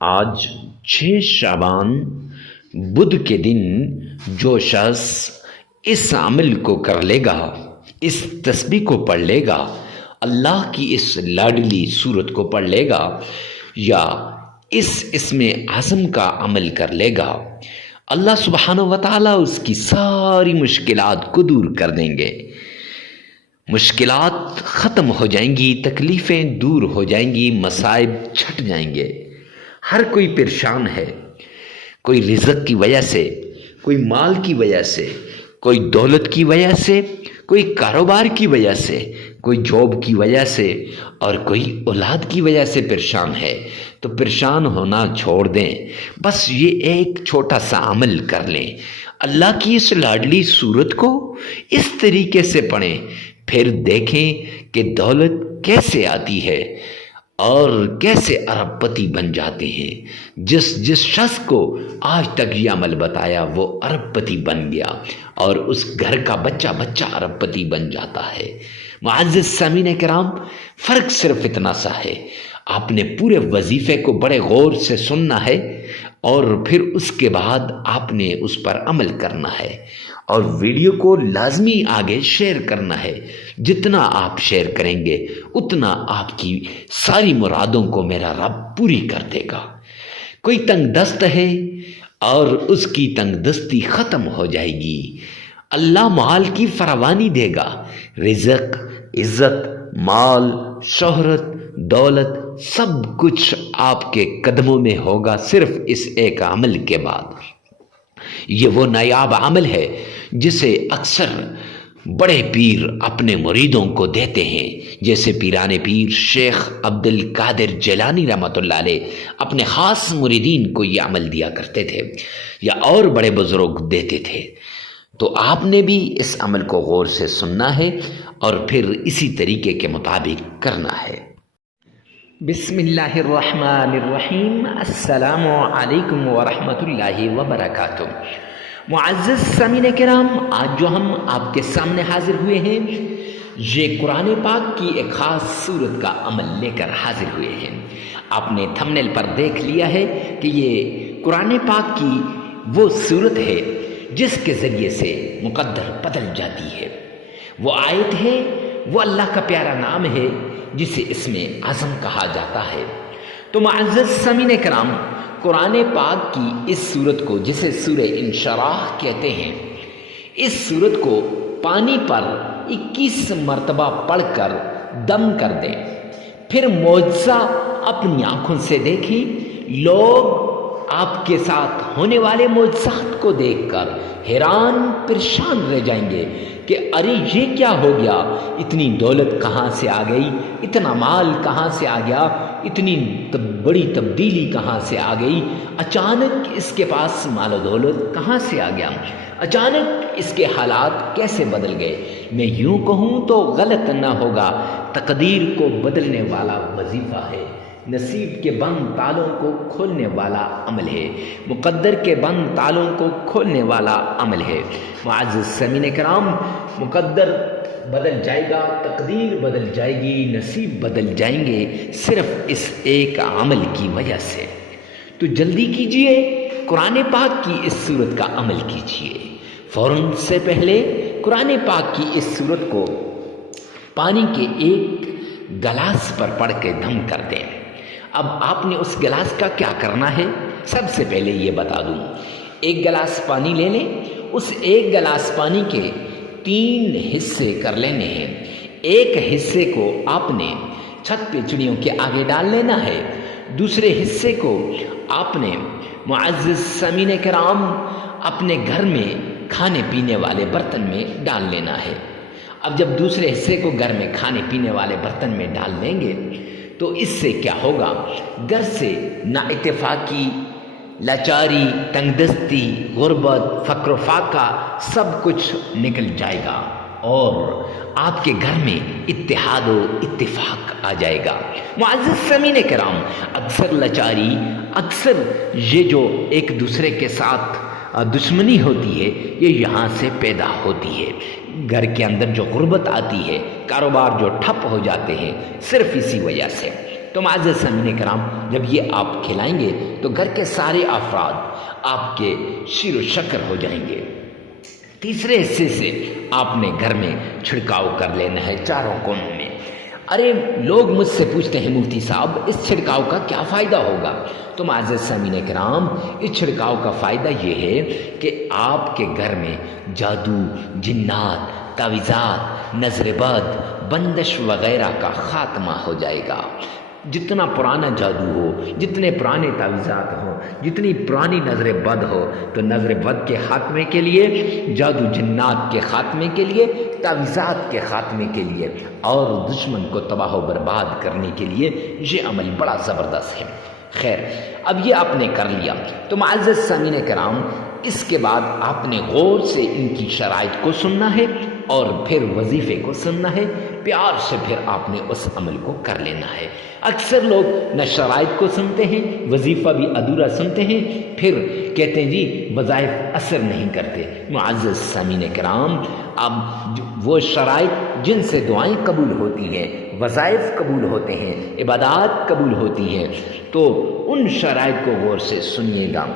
آج 6 شعبان بدھ کے دن جو شخص اس عمل کو کر لے گا، اس تسبیح کو پڑھ لے گا، اللہ کی اس لاڈلی صورت کو پڑھ لے گا یا اس اسم اعظم کا عمل کر لے گا، اللہ سبحانہ و تعالیٰ اس کی ساری مشکلات کو دور کر دیں گے۔ مشکلات ختم ہو جائیں گی، تکلیفیں دور ہو جائیں گی، مصائب چھٹ جائیں گے۔ ہر کوئی پریشان ہے، کوئی رزق کی وجہ سے، کوئی مال کی وجہ سے، کوئی دولت کی وجہ سے، کوئی کاروبار کی وجہ سے، کوئی جاب کی وجہ سے اور کوئی اولاد کی وجہ سے پریشان ہے۔ تو پریشان ہونا چھوڑ دیں، بس یہ ایک چھوٹا سا عمل کر لیں، اللہ کی اس لاڈلی صورت کو اس طریقے سے پڑھیں، پھر دیکھیں کہ دولت کیسے آتی ہے اور کیسے ارب پتی بن جاتے ہیں۔ جس شخص کو آج تک یہ عمل بتایا وہ ارب پتی بن گیا اور اس گھر کا بچہ ارب پتی بن جاتا ہے۔ معزز سامعین کرام، فرق صرف اتنا سا ہے، آپ نے پورے وظیفے کو بڑے غور سے سننا ہے اور پھر اس کے بعد آپ نے اس پر عمل کرنا ہے اور ویڈیو کو لازمی آگے شیئر کرنا ہے۔ جتنا آپ شیئر کریں گے اتنا آپ کی ساری مرادوں کو میرا رب پوری کر دے گا۔ کوئی تنگ دست ہے اور اس کی تنگ دستی ختم ہو جائے گی، اللہ مال کی فراوانی دے گا، رزق، عزت، مال، شہرت، دولت سب کچھ آپ کے قدموں میں ہوگا صرف اس ایک عمل کے بعد۔ یہ وہ نایاب عمل ہے جسے اکثر بڑے پیر اپنے مریدوں کو دیتے ہیں، جیسے پیران پیر شیخ عبد القادر جیلانی رحمۃ اللہ علیہ اپنے خاص مریدین کو یہ عمل دیا کرتے تھے یا اور بڑے بزرگ دیتے تھے۔ تو آپ نے بھی اس عمل کو غور سے سننا ہے اور پھر اسی طریقے کے مطابق کرنا ہے۔ بسم اللہ الرحمن الرحیم، السلام علیکم ورحمۃ اللہ وبرکاتہ۔ معزز سامعین کرام، آج جو ہم آپ کے سامنے حاضر ہوئے ہیں یہ قرآن پاک کی ایک خاص صورت کا عمل لے کر حاضر ہوئے ہیں۔ آپ نے تھمبنیل پر دیکھ لیا ہے کہ یہ قرآن پاک کی وہ صورت ہے جس کے ذریعے سے مقدر بدل جاتی ہے، وہ آیت ہے، وہ اللہ کا پیارا نام ہے جسے اسم اعظم کہا جاتا ہے۔ تو معزز سامعین کرام، قرآن پاک کی اس صورت کو جسے سورہ انشراح کہتے ہیں، اس صورت کو پانی پر 21 مرتبہ پڑھ کر دم کر دیں، پھر معجزہ اپنی آنکھوں سے دیکھیں۔ لوگ آپ کے ساتھ ہونے والے معجزات کو دیکھ کر حیران پریشان رہ جائیں گے کہ ارے یہ کیا ہو گیا، اتنی دولت کہاں سے آ گئی، اتنا مال کہاں سے آ گیا، اتنی بڑی تبدیلی کہاں سے آ گئی، اچانک اس کے پاس مال و دولت کہاں سے آ گیا، اچانک اس کے حالات کیسے بدل گئے۔ میں یوں کہوں تو غلط نہ ہوگا، تقدیر کو بدلنے والا وظیفہ ہے، نصیب کے بند تالوں کو کھولنے والا عمل ہے، مقدر کے بند تالوں کو کھولنے والا عمل ہے۔ معزز سامعین کرام، مقدر بدل جائے گا، تقدیر بدل جائے گی، نصیب بدل جائیں گے صرف اس ایک عمل کی وجہ سے۔ تو جلدی کیجئے، قرآن پاک کی اس صورت کا عمل کیجئے۔ فوراً سے پہلے قرآن پاک کی اس صورت کو پانی کے ایک گلاس پر پڑھ کے دم کر دیں۔ اب آپ نے اس گلاس کا کیا کرنا ہے، سب سے پہلے یہ بتا دوں۔ ایک گلاس پانی لے لیں، اس ایک گلاس پانی کے 3 حصے کر لینے ہیں۔ ایک حصے کو آپ نے چھت پہ چڑیوں کے آگے ڈال لینا ہے، دوسرے حصے کو آپ نے معزز سامعین کرام اپنے گھر میں کھانے پینے والے برتن میں ڈال لینا ہے۔ اب جب دوسرے حصے کو گھر میں کھانے پینے والے برتن میں ڈال دیں گے تو اس سے کیا ہوگا، گھر سے نا اتفاقی، لاچاری، تنگ دستی، غربت، فقر و فاقہ سب کچھ نکل جائے گا اور آپ کے گھر میں اتحاد و اتفاق آ جائے گا۔ معزز سامعین کرام، اکثر لاچاری، اکثر یہ جو ایک دوسرے کے ساتھ دشمنی ہوتی ہے یہ یہاں سے پیدا ہوتی ہے۔ گھر کے اندر جو غربت آتی ہے، کاروبار جو ٹھپ ہو جاتے ہیں، صرف اسی وجہ سے۔ تو معزز سامعین کرام، جب یہ آپ کھلائیں گے تو گھر کے سارے افراد آپ کے شیر و شکر ہو جائیں گے۔ تیسرے حصے سے آپ نے گھر میں چھڑکاؤ کر لینا ہے چاروں کونوں میں۔ ارے لوگ مجھ سے پوچھتے ہیں مفتی صاحب اس چھڑکاؤ کا کیا فائدہ ہوگا؟ تو معزز سامعین کرام، اس چھڑکاؤ کا فائدہ یہ ہے کہ آپ کے گھر میں جادو، جنات، تعویذات، نظر بد، بندش وغیرہ کا خاتمہ ہو جائے گا۔ جتنا پرانا جادو ہو، جتنے پرانے تعویذات ہوں، جتنی پرانی نظر بد ہو، تو نظر بد کے خاتمے کے لیے، جادو جنات کے خاتمے کے لیے، تعویذات کے خاتمے کے لیے اور دشمن کو تباہ و برباد کرنے کے لیے یہ عمل بڑا زبردست ہے۔ خیر، اب یہ آپ نے کر لیا تو معزز سامعین کرام، اس کے بعد آپ نے غور سے ان کی شرائط کو سننا ہے اور پھر وظیفے کو سننا ہے، پیار سے پھر آپ نے اس عمل کو کر لینا ہے۔ اکثر لوگ نہ شرائط کو سنتے ہیں، وظیفہ بھی ادھورا سنتے ہیں، پھر کہتے ہیں جی وظائف اثر نہیں کرتے۔ معزز سامعین کرام، اب وہ شرائط جن سے دعائیں قبول ہوتی ہیں، وظائف قبول ہوتے ہیں، عبادات قبول ہوتی ہیں، تو ان شرائط کو غور سے سنیے گا۔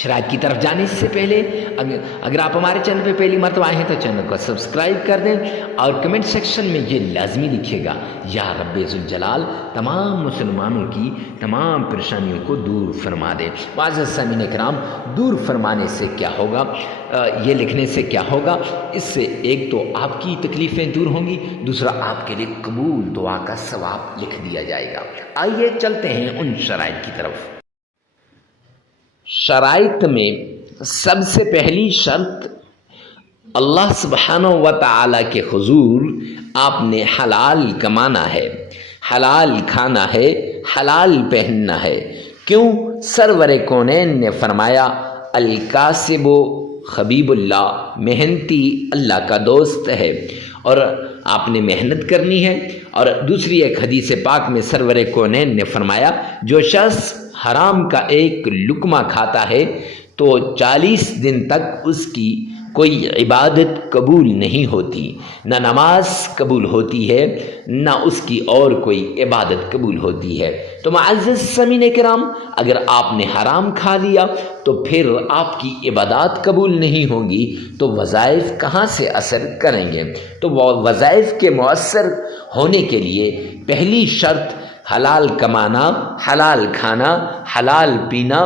شرائط کی طرف جانے سے پہلے اگر آپ ہمارے چینل پہ پہلی مرتبہ آئے ہیں تو چینل کو سبسکرائب کر دیں اور کمنٹ سیکشن میں یہ لازمی لکھیے گا، یا رب ذوالجلال تمام مسلمانوں کی تمام پریشانیوں کو دور فرما دے۔ معزز سامعین کرام، دور فرمانے سے کیا ہوگا، یہ لکھنے سے کیا ہوگا؟ اس سے ایک تو آپ کی تکلیفیں دور ہوں گی، دوسرا آپ کے لیے قبول دعا کا ثواب لکھ دیا جائے گا۔ آئیے چلتے ہیں ان شرائط کی طرف۔ شرائط میں سب سے پہلی شرط، اللہ سبحانہ و تعالی کے حضور آپ نے حلال کمانا ہے، حلال کھانا ہے، حلال پہننا ہے۔ کیوں؟ سرور کونین نے فرمایا الکاسب حبیب اللہ، محنتی اللہ کا دوست ہے، اور آپ نے محنت کرنی ہے۔ اور دوسری ایک حدیث پاک میں سرور کونین نے فرمایا جو شخص حرام کا ایک لقمہ کھاتا ہے تو 40 دن تک اس کی کوئی عبادت قبول نہیں ہوتی، نہ نماز قبول ہوتی ہے، نہ اس کی اور کوئی عبادت قبول ہوتی ہے۔ تو معزز سامعین کرام، اگر آپ نے حرام کھا لیا تو پھر آپ کی عبادات قبول نہیں ہوں گی، تو وظائف کہاں سے اثر کریں گے؟ تو وظائف کے مؤثر ہونے کے لیے پہلی شرط حلال کمانا، حلال کھانا، حلال پینا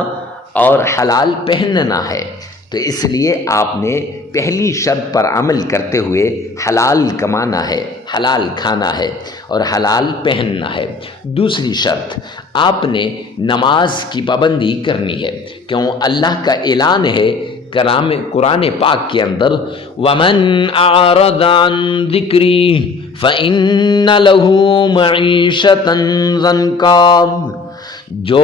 اور حلال پہننا ہے۔ تو اس لیے آپ نے پہلی شرط پر عمل کرتے ہوئے حلال کمانا ہے، حلال کھانا ہے اور حلال پہننا ہے۔ دوسری شرط، آپ نے نماز کی پابندی کرنی ہے، کیوں اللہ کا اعلان ہے قرآن پاک کے اندر وَمَنْ أَعْرَضَ عَنْ ذِكْرِي فَإِنَّ لَهُ مَعِيشَةً ضَنْكًا، جو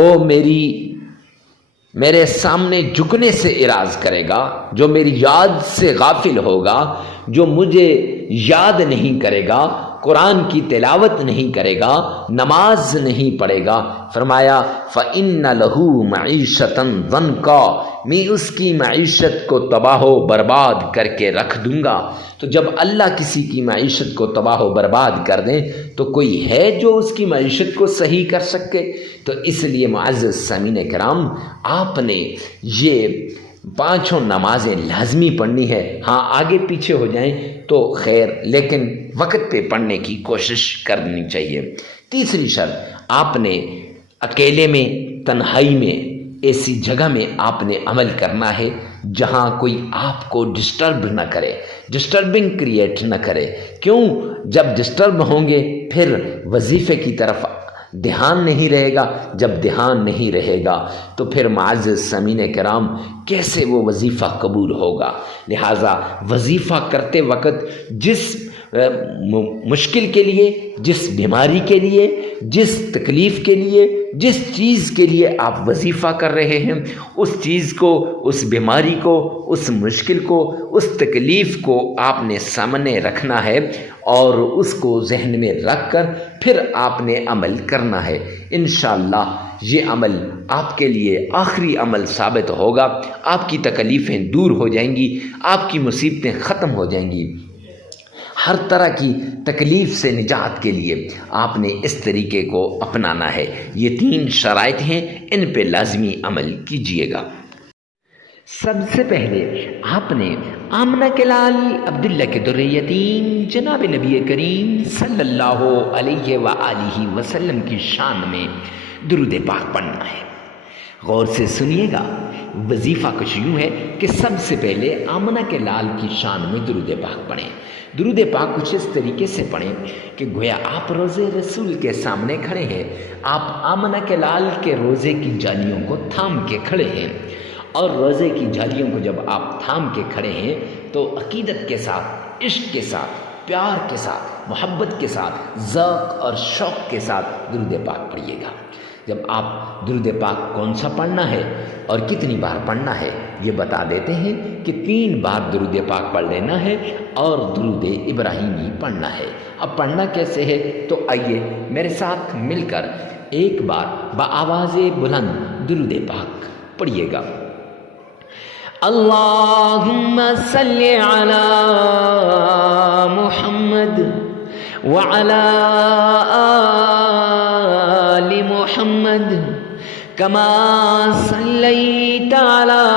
میرے سامنے جھکنے سے اعراض کرے گا، جو میری یاد سے غافل ہوگا، جو مجھے یاد نہیں کرے گا، قرآن کی تلاوت نہیں کرے گا، نماز نہیں پڑھے گا، فرمایا فَإِنَّ لَهُ مَعِيشَةً ضَنْكًا، میں اس کی معیشت کو تباہ و برباد کر کے رکھ دوں گا۔ تو جب اللہ کسی کی معیشت کو تباہ و برباد کر دیں تو کوئی ہے جو اس کی معیشت کو صحیح کر سکے؟ تو اس لیے معزز سامعین کرام، آپ نے یہ 5 نمازیں لازمی پڑھنی ہے۔ ہاں آگے پیچھے ہو جائیں تو خیر، لیکن وقت پہ پڑھنے کی کوشش کرنی چاہیے۔ تیسری شرط، آپ نے اکیلے میں، تنہائی میں، ایسی جگہ میں آپ نے عمل کرنا ہے جہاں کوئی آپ کو ڈسٹرب نہ کرے، ڈسٹربنگ کریٹ نہ کرے۔ کیوں؟ جب ڈسٹرب ہوں گے پھر وظیفے کی طرف دھیان نہیں رہے گا، جب دھیان نہیں رہے گا تو پھر معزز سامعین کرام کیسے وہ وظیفہ قبول ہوگا؟ لہٰذا وظیفہ کرتے وقت جس مشکل کے لیے، جس بیماری کے لیے، جس تکلیف کے لیے، جس چیز کے لیے آپ وظیفہ کر رہے ہیں، اس چیز کو، اس بیماری کو، اس مشکل کو، اس تکلیف کو آپ نے سامنے رکھنا ہے اور اس کو ذہن میں رکھ کر پھر آپ نے عمل کرنا ہے۔ انشاءاللہ یہ عمل آپ کے لیے آخری عمل ثابت ہوگا، آپ کی تکلیفیں دور ہو جائیں گی، آپ کی مصیبتیں ختم ہو جائیں گی۔ ہر طرح کی تکلیف سے نجات کے لیے آپ نے اس طریقے کو اپنانا ہے۔ یہ 3 شرائط ہیں، ان پہ لازمی عمل کیجیے گا۔ سب سے پہلے آپ نے آمنہ کے لال عبداللہ کے در یتیم جناب نبی کریم صلی اللہ علیہ وآلہ وسلم کی شان میں درود پاک پڑھنا ہے۔ غور سے سنیے گا، وظیفہ کچھ یوں ہے کہ سب سے پہلے آمنہ کے لال کی شان میں درود پاک پڑھیں۔ درود پاک کچھ اس طریقے سے پڑھیں کہ گویا آپ روزے رسول کے سامنے کھڑے ہیں، آپ آمنہ کے لال کے روزے کی جالیوں کو تھام کے کھڑے ہیں، اور روزے کی جالیوں کو جب آپ تھام کے کھڑے ہیں تو عقیدت کے ساتھ، عشق کے ساتھ، پیار کے ساتھ، محبت کے ساتھ، ذوق اور شوق کے ساتھ درود پاک پڑھیے گا۔ جب آپ درود پاک کون سا پڑھنا ہے اور کتنی بار پڑھنا ہے یہ بتا دیتے ہیں کہ 3 بار درود پاک پڑھ لینا ہے اور درود ابراہیمی پڑھنا ہے۔ اب پڑھنا کیسے ہے تو آئیے میرے ساتھ مل کر ایک بار بآواز بلند درود پاک پڑھیے گا۔ اللہم صلی علی محمد وعلی آل محمد کما صلیت علی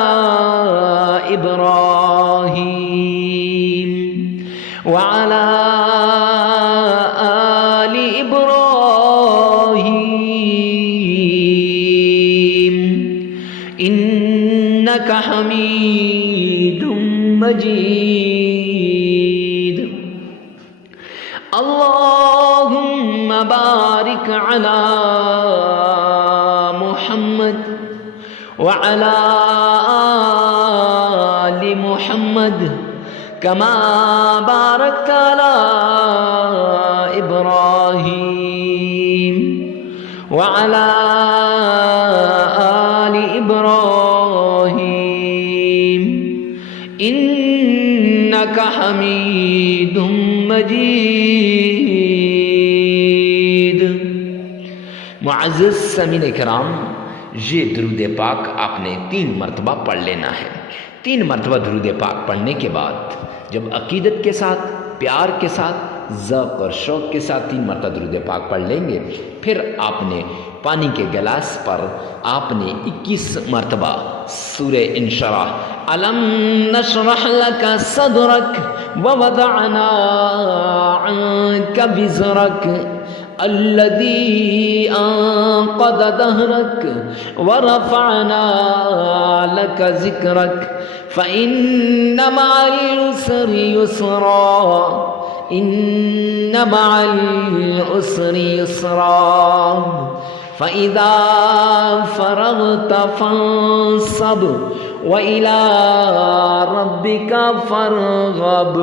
ابراہیم وعلی آل ابراہیم انک حمید مجید۔ اللہم بارک علی محمد وعلی آل محمد کما بارکت علی ابراہیم وعلی آل ابراہیم انک حمید مجید۔ معزز سامعین کرام، یہ درود پاک آپ نے 3 مرتبہ پڑھ لینا ہے۔ 3 مرتبہ درود پاک پڑھنے کے بعد جب عقیدت کے ساتھ، پیار کے ساتھ، ذوق اور شوق کے ساتھ 3 مرتبہ درود پاک پڑھ لیں گے، پھر آپ نے پانی کے گلاس پر آپ نے 21 مرتبہ سورہ انشراح الم نشرح لک صدرک ووضعنا عنک وزرک الذی انقض ظہرک ورفعنا لک ذکرک فإن مع العسر یسرا ان مع العسر یسرا فإذا فرغت فانصب وإلى ربك فارغب۔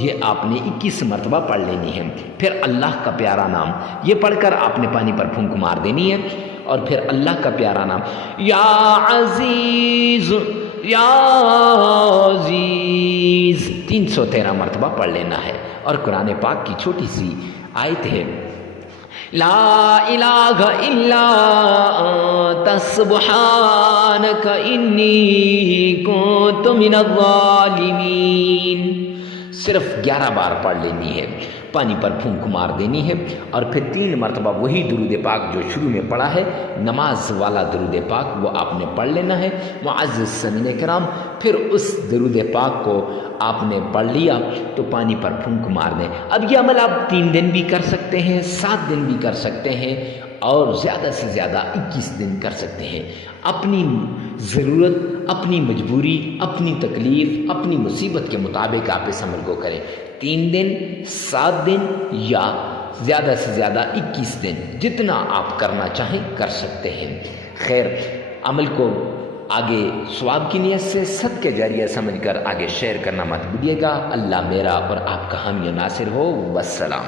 یہ آپ نے 21 مرتبہ پڑھ لینی ہے۔ پھر اللہ کا پیارا نام یہ پڑھ کر آپ نے پانی پر پھونک مار دینی ہے، اور پھر اللہ کا پیارا نام یا عزیز یا عزیز 313 مرتبہ پڑھ لینا ہے۔ اور قرآن پاک کی چھوٹی سی آیت ہے لا الہ الا انت سبحانک انی کنت من الظالمین، صرف 11 بار پڑھ لینی ہے، پانی پر پھونک مار دینی ہے، اور پھر 3 مرتبہ وہی درود پاک جو شروع میں پڑھا ہے، نماز والا درود پاک، وہ آپ نے پڑھ لینا ہے۔ معزز سامعین کرام، پھر اس درود پاک کو آپ نے پڑھ لیا تو پانی پر پھونک مار دیں۔ اب یہ عمل آپ 3 دن بھی کر سکتے ہیں، 7 دن بھی کر سکتے ہیں، اور زیادہ سے زیادہ 21 دن کر سکتے ہیں۔ اپنی ضرورت، اپنی مجبوری، اپنی تکلیف، اپنی مصیبت کے مطابق آپ اس عمل کو کریں۔ 3 دن، 7 دن یا زیادہ سے زیادہ 21 دن، جتنا آپ کرنا چاہیں کر سکتے ہیں۔ خیر، عمل کو آگے ثواب کی نیت سے صدقہ جاریہ سمجھ کر آگے شیئر کرنا مت بھولیے گا۔ اللہ میرا اور آپ کا حامی و ناصر ہو۔ والسلام۔